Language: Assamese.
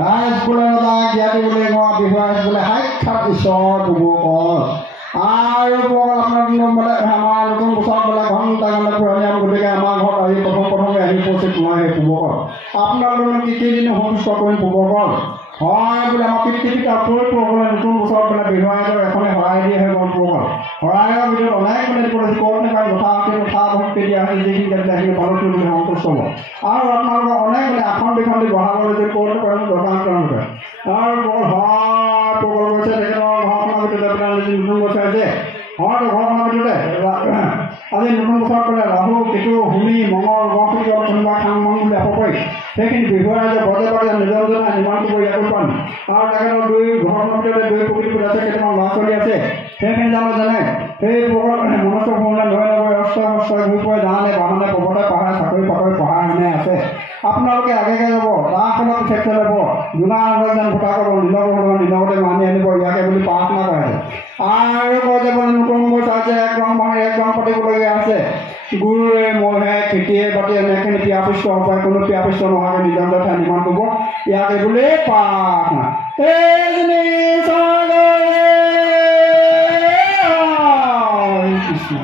ৰাইজ বোলে জ্ঞাতি বুলি কোৱা বিষয় বোলে সাক্ষাৎ ঈশ্বৰ পূৰ্বকৰ আৰু আপোনাৰ বোলে আমাৰ নতুন বছৰত বোলে ঘণ্টা ঘণ্টা পুৰণীয়া গতিকে আমাৰ ঘৰত আহি প্ৰথমে আহি পৰিছে তোমাৰ সেই পূৰ্বকৰ আপোনালোকে কি দিন সন্তুষ্ট কৰিম পূৰ্বকৰ হয় বোলে আমাৰ পিতৃপিতা পূৰ্বসকলে নতুন বছৰত বোলে বিহুৱাইৰ এখনে শৰাই দিয়ে হৈ গ'ল পূৰ্বৰ শৰাইৰ ভিতৰত অনেক মানে ক'ত নাপায় কথা ভক্তি দিয়া হয় যিখিনি সেইখিনি ভালতো সন্তুষ্ট হ'ব আৰু আপোনালোকৰ অনেক মানে আসন বিখন বঢ়াবলৈ যদি ক'ত নাপায় তেওঁলোকে আৰু বৰ হয় পূৰ্বৰ গৈছে তেখেতৰ ঘৰখনৰ ভিতৰতে আপোনাৰ যদি নতুন বছৰ আছে হয়তো ঘৰখনৰ ভিতৰতে আজি নতুন বছৰত ক'লে ৰাহু কেতু ভূমি মঙল গ্ৰহ কোনোবা খাং মং বুলি অপকৰি সেইখিনি বিহুৱাই যে বজে বজে নিজৰ নিজৰ নিৰ্মাণ কৰিব ইয়াতো পাম আৰু তেখেতৰ দুই ঘৰখনৰ ভিতৰতে দুই প্ৰকৃতি আছে কেইটামান ল'ৰা ছোৱালী আছে সেইখিনি জানে সেই মনুষ্য ভূমিলৈ নৈ নগৈ অস্ত্ৰ ঘূৰি পৰে জানে বাহানে পৰ্বতে পাহাৰে চাকৰি পঢ়া শুনে আছে আপোনালোকে আগে যাব তাৰ ফলত চেক ল'ব জোনা যেন ভোটা কৰিব নিলগতে মানি আনিব ইয়াকে বুলি প্ৰাৰ্থনা কৰে আৰু কয় যে নতুন বছৰ আছে এক ৰং পাতিবলগীয়া আছে গুৰুৱে মহে খেতিয়ে বাতি এনেখিনি পিয়াপিষ্ট হ'ব কোনো পিয়াপিষ্ট নোহোৱাকৈ নিজৰ ঠাই নিৰ্মাণ কৰিব ইয়াকে বুলি প্ৰাৰ্থনা কৃষ্ণ